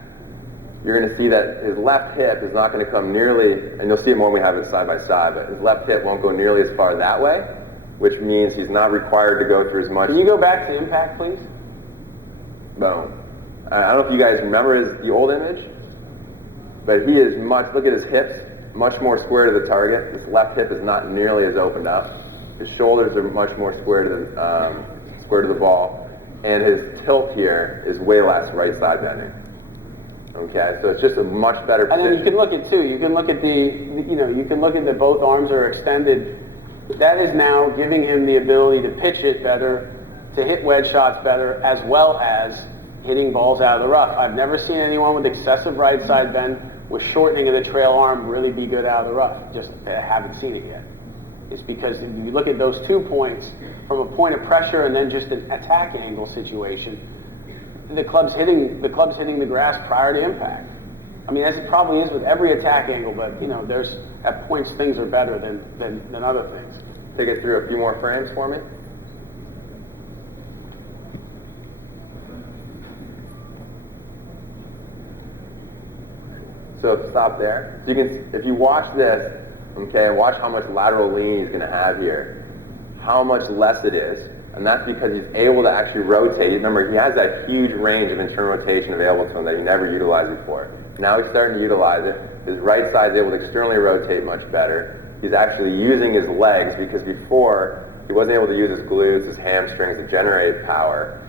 you're going to see that his left hip is not going to come nearly, and you'll see it more when we have it side by side, but his left hip won't go nearly as far that way, which means he's not required to go through as much. Can you go back to impact, please? Boom. I don't know if you guys remember the old image, but he is look at his hips, much more square to the target. His left hip is not nearly as opened up. His shoulders are much more square to the ball, and his tilt here is way less right side bending. Okay, so it's just a much better position. And then you can look at you can look at you can look at the both arms are extended. That is now giving him the ability to pitch it better, to hit wedge shots better, as well as hitting balls out of the rough. I've never seen anyone with excessive right side bend with shortening of the trail arm really be good out of the rough. Just I haven't seen it yet. It's because if you look at those 2 points from a point of pressure and then just an attack angle situation, the club's hitting the grass prior to impact. I mean, as it probably is with every attack angle, but there's at points things are better than other things. Take it through a few more frames for me. So stop there. So you can, if you watch this, okay, and watch how much lateral lean he's going to have here, how much less it is, and that's because he's able to actually rotate. Remember, he has that huge range of internal rotation available to him that he never utilized before. Now he's starting to utilize it. His right side is able to externally rotate much better. He's actually using his legs because before he wasn't able to use his glutes, his hamstrings to generate power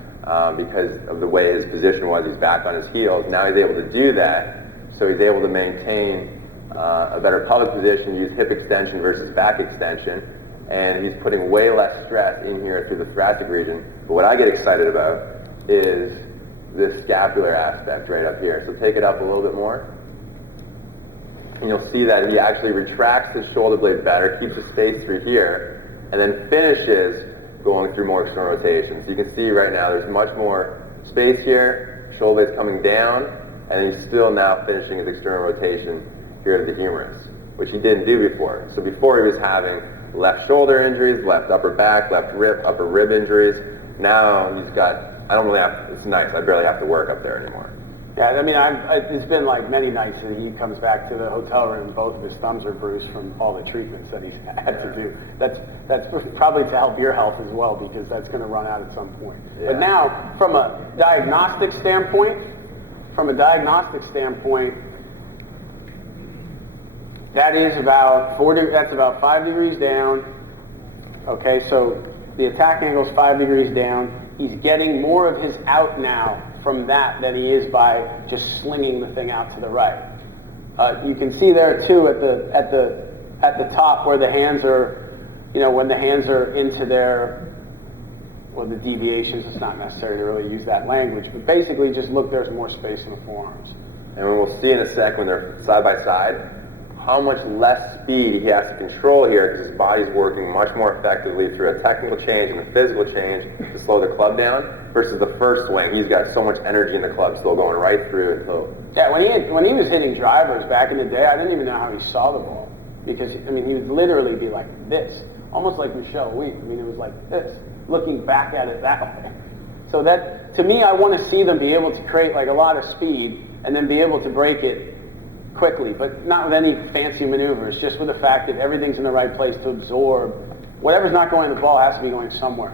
because of the way his position was. He's back on his heels. Now he's able to do that, so he's able to maintain a better pelvic position, use hip extension versus back extension, and he's putting way less stress in here through the thoracic region. But what I get excited about is this scapular aspect right up here. So take it up a little bit more. And you'll see that he actually retracts his shoulder blade better, keeps the space through here, and then finishes going through more external rotation. So you can see right now there's much more space here, shoulder blade's coming down, and he's still now finishing his external rotation here to the humerus, which he didn't do before. So before he was having left shoulder injuries, left upper back, left rib, upper rib injuries. Now he's got, it's nice, I barely have to work up there anymore. Yeah, I mean, it's been like many nights that he comes back to the hotel room, both of his thumbs are bruised from all the treatments that he's had to do. That's probably to help your health as well, because that's going to run out at some point. Yeah. But now, from a diagnostic standpoint, that is about that's about 5 degrees down. Okay, so the attack angle is 5 degrees down. He's getting more of his out now from that than he is by just slinging the thing out to the right. You can see there too at the top where the hands are, when the hands are into their, the deviations. It's not necessary to really use that language, but basically just look, there's more space in the forearms. And we'll see in a sec when they're side by side how much less speed he has to control here, because his body's working much more effectively through a technical change and a physical change to slow the club down, versus the first swing. He's got so much energy in the club still going right through until... Yeah, when he was hitting drivers back in the day, I didn't even know how he saw the ball, because he would literally be like this, almost like Michelle Wheat. It was like this, looking back at it that way. So that, to me, I want to see them be able to create like a lot of speed and then be able to break it quickly, but not with any fancy maneuvers, just with the fact that everything's in the right place to absorb. Whatever's not going to the ball has to be going somewhere.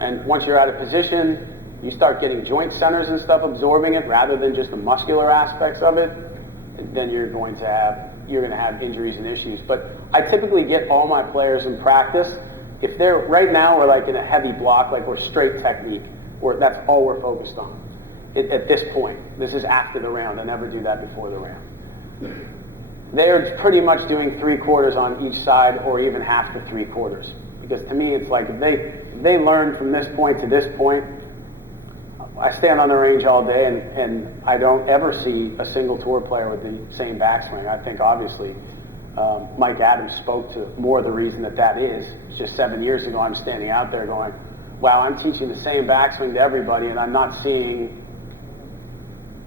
And once you're out of position, you start getting joint centers and stuff absorbing it rather than just the muscular aspects of it, and then you're going to have injuries and issues. But I typically get all my players in practice, if they're, right now we're like in a heavy block, like we're straight technique, that's all we're focused on. At this point, this is after the round. I never do that before the round. They're pretty much doing 3/4 on each side, or even half to 3/4. Because to me, it's like if they learn from this point to this point. I stand on the range all day, and I don't ever see a single tour player with the same backswing. I think obviously Mike Adams spoke to more of the reason that is. It's just 7 years ago, I'm standing out there going, wow, I'm teaching the same backswing to everybody, and I'm not seeing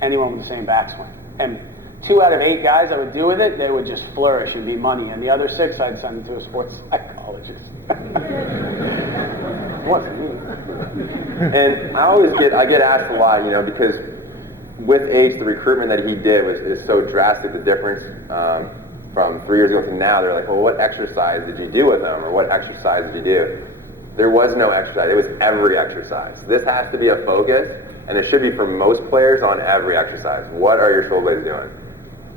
anyone with the same backswing. And 2 out of 8 guys I would do with it, they would just flourish and be money. And the other 6, I'd send them to a sports psychologist. It wasn't me. And I get asked a lot, because with Ace, the recruitment that he did is so drastic, the difference from 3 years ago to now. They're like, well, what exercise did you do with him? Or what exercise did you do? There was no exercise. It was every exercise. This has to be a focus, and it should be for most players on every exercise. What are your shoulder blades doing?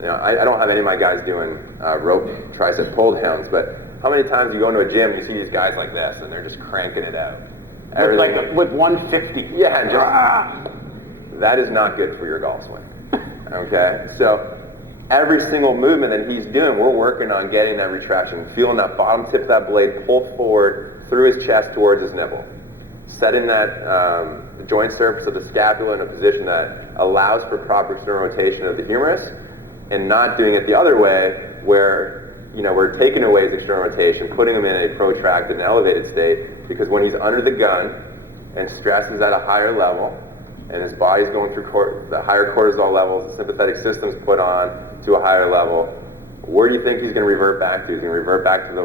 I don't have any of my guys doing rope tricep pull downs, but how many times you go into a gym and you see these guys like this, and they're just cranking it out? With 150. Yeah, that is not good for your golf swing. Okay? So every single movement that he's doing, we're working on getting that retraction, feeling that bottom tip of that blade pull forward through his chest towards his nipple, setting that joint surface of the scapula in a position that allows for proper external rotation of the humerus, and not doing it the other way where we're taking away his external rotation, putting him in a protracted and elevated state, because when he's under the gun and stress is at a higher level and his body's going through the higher cortisol levels, the sympathetic system's put on to a higher level, where do you think he's going to revert back to? He's going to revert back to the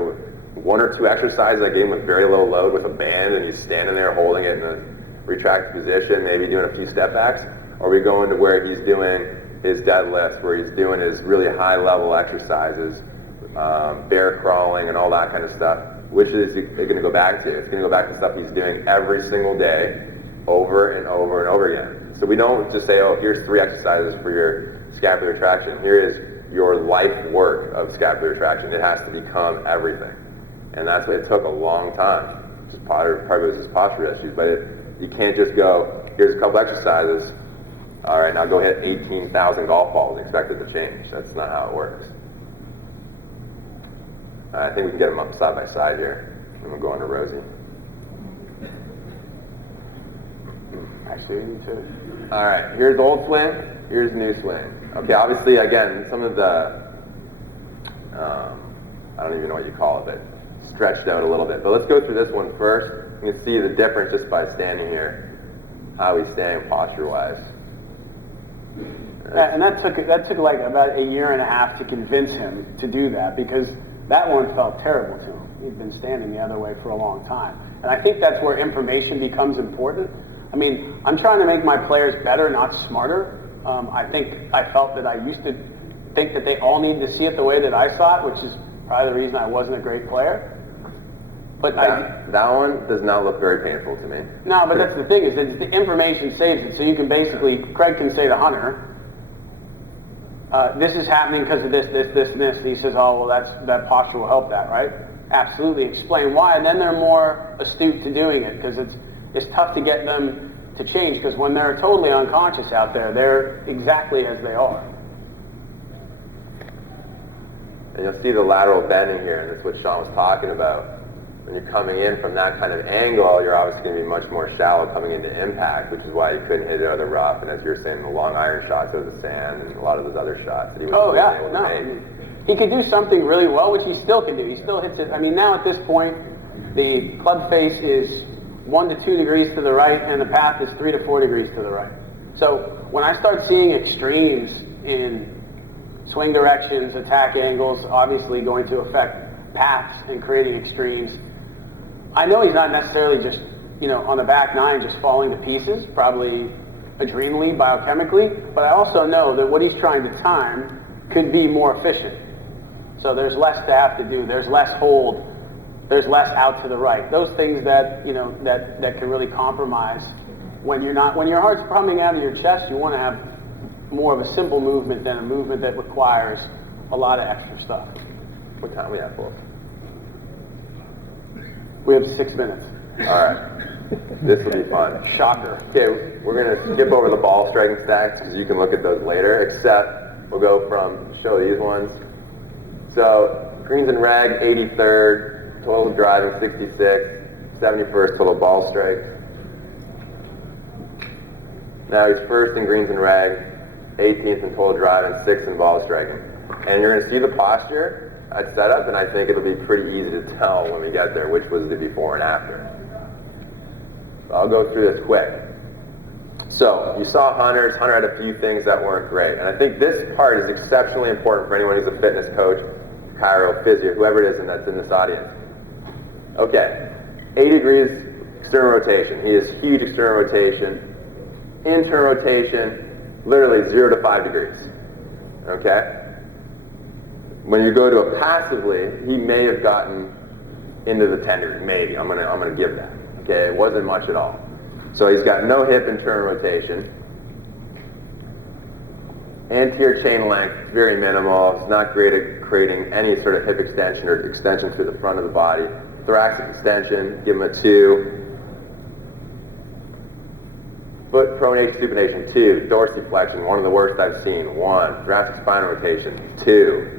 1 or 2 exercises I gave him with very low load with a band, and he's standing there holding it in a retracted position, maybe doing a few step backs? Or are we going to where he's doing his deadlifts, where he's doing his really high level exercises, bear crawling and all that kind of stuff? Which is it going to go back to? It's going to go back to stuff he's doing every single day, over and over and over again. So we don't just say, oh, here's 3 exercises for your scapular traction. Here is your life work of scapular traction. It has to become everything. And that's what it took a long time. Just part of it was his posture issues, but you can't just go, here's a couple exercises, all right, now go hit 18,000 golf balls and expect it to change. That's not how it works. I think we can get them up side by side here, and we'll go on to Rosie. Actually, me too. All right, here's the old swing, here's the new swing. Okay, obviously, again, some of the, I don't even know what you call it, but stretched out a little bit. But let's go through this one first. You can see the difference just by standing here, how he's standing posture-wise. And that took like about 1.5 years to convince him to do that, because that one felt terrible to him. He'd been standing the other way for a long time. And I think that's where information becomes important. I mean, I'm trying to make my players better, not smarter. I felt that I used to think that they all needed to see it the way that I saw it, which is probably the reason I wasn't a great player. But that one does not look very painful to me. No, but that's the thing, is that the information saves it. So you can basically, Craig can say to Hunter, this is happening because of this, and this. And he says, oh, well, that posture will help that, right? Absolutely. Explain why, and then they're more astute to doing it, because it's tough to get them to change, because when they're totally unconscious out there, they're exactly as they are. And you'll see the lateral bending here, and that's what Sean was talking about. When you're coming in from that kind of angle, you're obviously going to be much more shallow coming into impact, which is why you couldn't hit it out of the rough, and as you were saying, the long iron shots out of the sand, and a lot of those other shots that he was able to make. He could do something really well, which he still can do. He still hits it. I mean, now at this point, the club face is 1 to 2 degrees to the right, and the path is 3 to 4 degrees to the right. So when I start seeing extremes in swing directions, attack angles, obviously going to affect paths and creating extremes, I know he's not necessarily just, on the back nine just falling to pieces, probably adrenally, biochemically, but I also know that what he's trying to time could be more efficient. So there's less to have to do, there's less hold, there's less out to the right. Those things that, that can really compromise when your heart's coming out of your chest. You want to have more of a simple movement than a movement that requires a lot of extra stuff. What time we have for? We have 6 minutes. All right. This will be fun. Shocker. Okay, we're going to skip over the ball striking stats because you can look at those later, except we'll go from, show these ones. So, greens and rag, 83rd, total driving, 66th, 71st total ball strikes. Now he's first in greens and rag, 18th in total driving, 6th in ball striking. And you're going to see the posture. at setup, and I think it'll be pretty easy to tell when we get there which was the before and after. So I'll go through this quick. So you saw Hunter had a few things that weren't great, and I think this part is exceptionally important for anyone who's a fitness coach, chiro, physio, whoever it is that's in this audience. Okay, 80 degrees external rotation. He has huge external rotation. Internal rotation, literally 0 to 5 degrees. Okay? When you go to a passively, he may have gotten into the 10 degrees, maybe. I'm gonna give that. Okay, it wasn't much at all. So he's got no hip internal rotation. Anterior chain length, very minimal. It's not great at creating any sort of hip extension or extension through the front of the body. Thoracic extension, give him a 2. Foot pronation, supination, 2. Dorsiflexion, one of the worst I've seen, 1. Thoracic spine rotation, 2.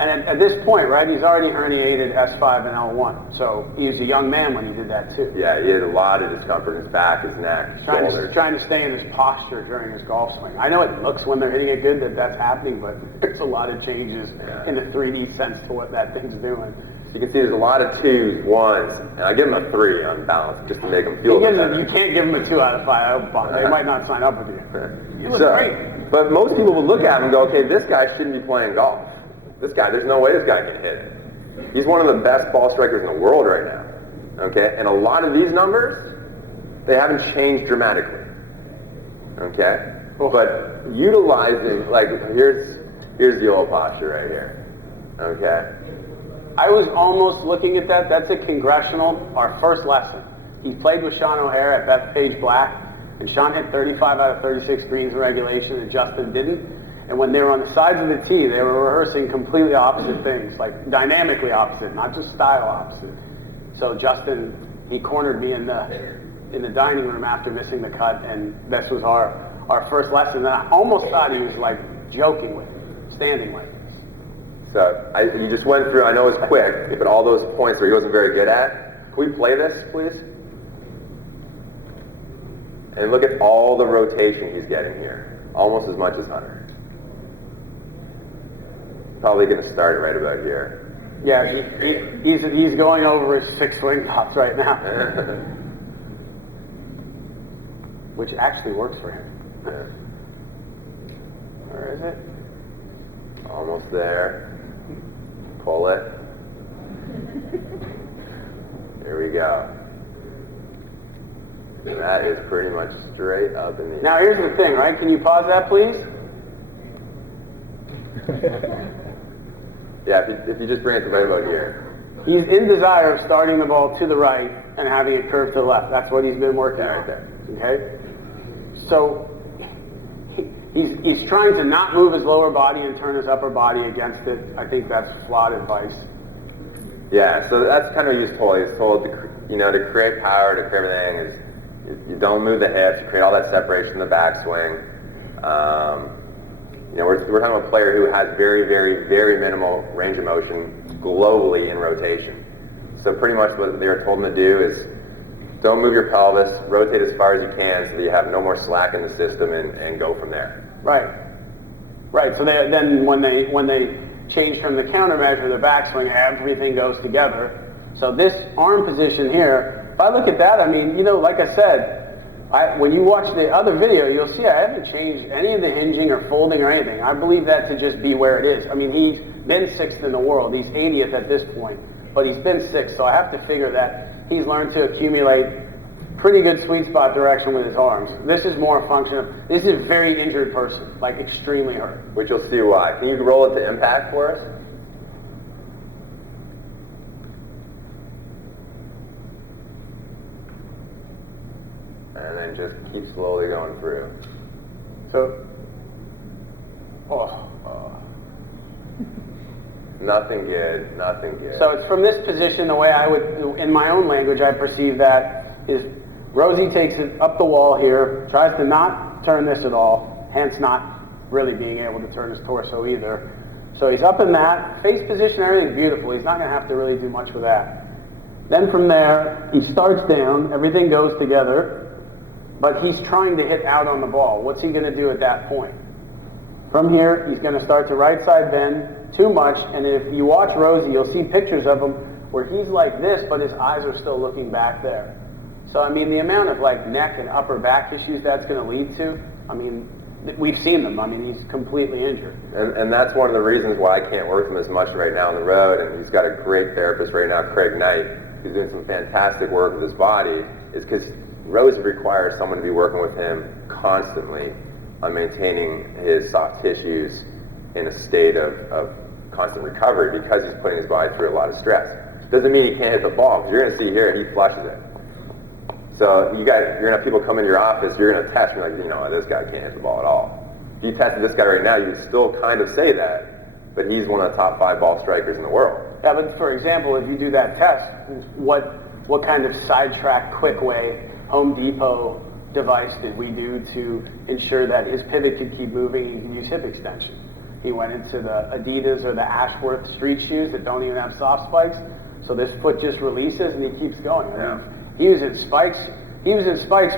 And at this point, right, he's already herniated S5 and L1. So he was a young man when he did that too. Yeah, he had a lot of discomfort in his back, his neck, his shoulders. Trying to stay in his posture during his golf swing. I know it looks when they're hitting it good that that's happening, but there's a lot of changes in the 3D sense to what that thing's doing. So you can see there's a lot of 2s, 1s, and I give him a 3 on balance just to make him feel better. You can't give him a 2 out of 5. They might not sign up with you. You look great. But most people will look at him and go, okay, this guy shouldn't be playing golf. This guy, there's no way this guy can hit it. He's one of the best ball strikers in the world right now. Okay? And a lot of these numbers, they haven't changed dramatically. Okay? But utilizing, like, here's the old posture right here. Okay? I was almost looking at that. That's a congressional, our first lesson. He played with Sean O'Hare at Bethpage Black, and Sean hit 35 out of 36 greens in regulation, and Justin didn't. And when they were on the sides of the tee, they were rehearsing completely opposite things, like dynamically opposite, not just style opposite. So Justin, he cornered me in the dining room after missing the cut, and this was our first lesson. And I almost thought he was like joking with me, standing like this. So you just went through, I know it's quick, but all those points where he wasn't very good at. Can we play this, please? And look at all the rotation he's getting here. Almost as much as Hunter. Probably going to start right about here. Yeah, he's going over his 6 swing thoughts right now. Which actually works for him. Where is it? Almost there. Pull it. Here we go. That is pretty much straight up in the air. Now here's the thing, right? Can you pause that, please? Yeah, if you just bring it to right about here. He's in desire of starting the ball to the right and having it curve to the left. That's what he's been working on. Right there. Okay? So he's trying to not move his lower body and turn his upper body against it. I think that's flawed advice. Yeah, so that's kind of what he's told. He's told to create power, to create everything is you don't move the hips, you create all that separation in the backswing. We're talking about a player who has very, very, very minimal range of motion globally in rotation. So pretty much what they're told him to do is don't move your pelvis, rotate as far as you can so that you have no more slack in the system and go from there. Right. So then when they change from the countermeasure, the backswing, everything goes together. So this arm position here, if I look at that, I mean, like I said, when you watch the other video, you'll see I haven't changed any of the hinging or folding or anything. I believe that to just be where it is. I mean, he's been 6th in the world. He's 80th at this point, but he's been 6th, so I have to figure that he's learned to accumulate pretty good sweet spot direction with his arms. This is more a function of, this is a very injured person, like extremely hurt. Which you'll see why. Can you roll it to impact for us? And then just keep slowly going through. So, Nothing good, nothing good. So it's from this position, the way I would, in my own language, I perceive that is Rosie takes it up the wall here, tries to not turn this at all, hence not really being able to turn his torso either. So he's up in that, face position, everything's beautiful. He's not going to have to really do much with that. Then from there, he starts down, everything goes together, but he's trying to hit out on the ball. What's he going to do at that point? From here, he's going to start to right side bend too much, and if you watch Rosie, you'll see pictures of him where he's like this, but his eyes are still looking back there. So, I mean, the amount of like neck and upper back issues that's going to lead to, I mean, we've seen them. I mean, he's completely injured. And that's one of the reasons why I can't work with him as much right now on the road, and he's got a great therapist right now, Craig Knight, who's doing some fantastic work with his body, is because Rosie requires someone to be working with him constantly on maintaining his soft tissues in a state of constant recovery because he's putting his body through a lot of stress. Doesn't mean he can't hit the ball, because you're going to see here, he flushes it. So you're going to have people come into your office, you're going to test, you're like, you know, this guy can't hit the ball at all. If you tested this guy right now, you would still kind of say that, but he's one of the top 5 ball strikers in the world. Yeah, but for example, if you do that test, what kind of sidetrack, quick way, Home Depot device did we do to ensure that his pivot could keep moving and he could use hip extension? He went into the Adidas or the Ashworth street shoes that don't even have soft spikes, so this foot just releases and he keeps going. I mean, he was in spikes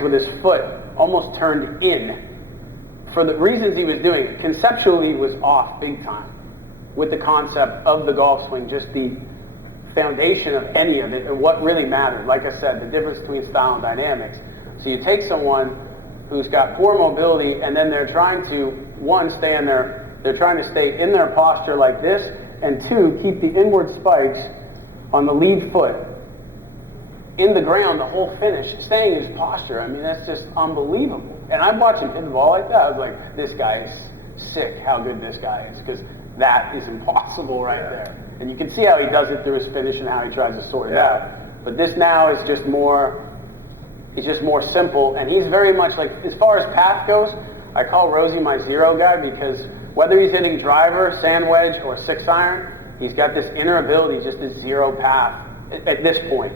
with his foot almost turned in for the reasons he was doing it. Conceptually, he was off big time with the concept of the golf swing, just the foundation of any of it, and what really mattered. Like I said, the difference between style and dynamics. So you take someone who's got poor mobility, and then they're trying to, one, they're trying to stay in their posture like this, and two, keep the inward spikes on the lead foot in the ground the whole finish, staying in his posture. I mean, that's just unbelievable. And I watched him hit the ball like that. I was like, this guy is sick, how good this guy is, because that is impossible right there. And you can see how he does it through his finish and how he tries to sort it out. But this now is just more, it's just more simple. And he's very much like, as far as path goes, I call Rosie my zero guy, because whether he's hitting driver, sand wedge, or 6-iron, he's got this inner ability, just a zero path at this point.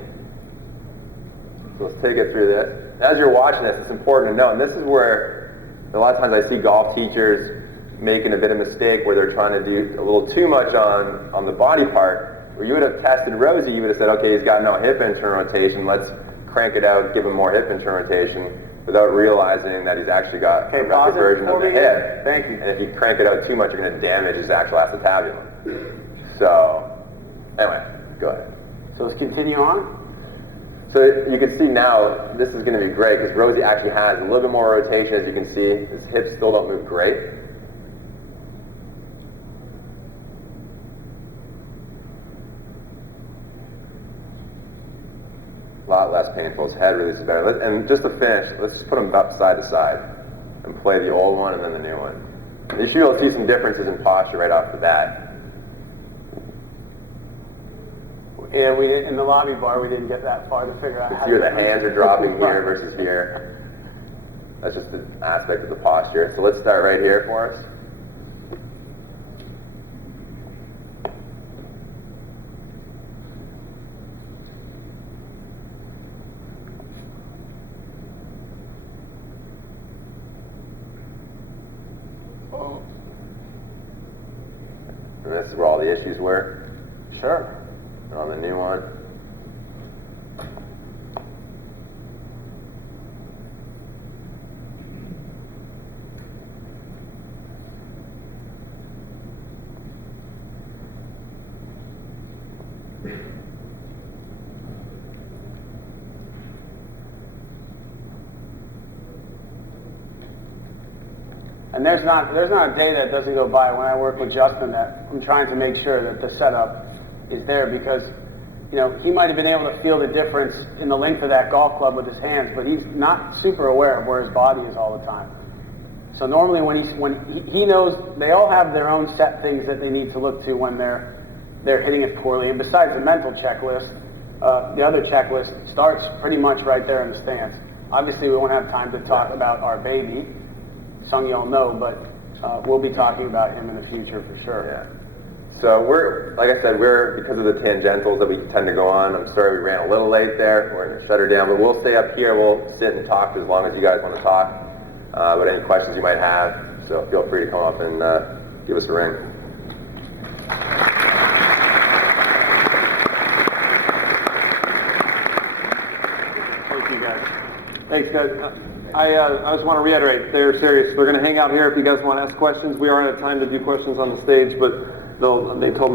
So let's take it through this. As you're watching this, it's important to know, and this is where a lot of times I see golf teachers making a bit of mistake where they're trying to do a little too much on the body part, where you would have tested Rosie, you would have said, okay, he's got no hip internal rotation, let's crank it out, give him more hip internal rotation, without realizing that he's actually got a rapid version of the hip. Thank you. And if you crank it out too much, you're going to damage his actual acetabulum. So, anyway, go ahead. So let's continue on. So you can see now, this is going to be great, because Rosie actually has a little bit more rotation, as you can see. His hips still don't move great. A lot less painful. His head releases better. And just to finish, let's just put them up side to side and play the old one and then the new one. And you should be able to see some differences in posture right off the bat. Yeah, we didn't, in the lobby bar, we didn't get that far to figure out how See where the hands are dropping here versus here. That's just an aspect of the posture. So let's start right here for us. And this is where all the issues were. Sure. And on the new one. And there's not a day that doesn't go by when I work with Justin that I'm trying to make sure that the setup is there, because, you know, he might have been able to feel the difference in the length of that golf club with his hands, but he's not super aware of where his body is all the time. So normally when he knows, they all have their own set things that they need to look to when they're hitting it poorly. And besides the mental checklist, the other checklist starts pretty much right there in the stance. Obviously, we won't have time to talk about our baby. Some of y'all know, but we'll be talking about him in the future for sure. Yeah. So like I said, because of the tangentials that we tend to go on, I'm sorry we ran a little late there. We're going to shut her down, but we'll stay up here. We'll sit and talk as long as you guys want to talk about any questions you might have. So feel free to come up and give us a ring. Thank you, guys. Thanks, guys. I just want to reiterate, they're serious. They're going to hang out here if you guys want to ask questions. We are out of time to do questions on the stage, but they told me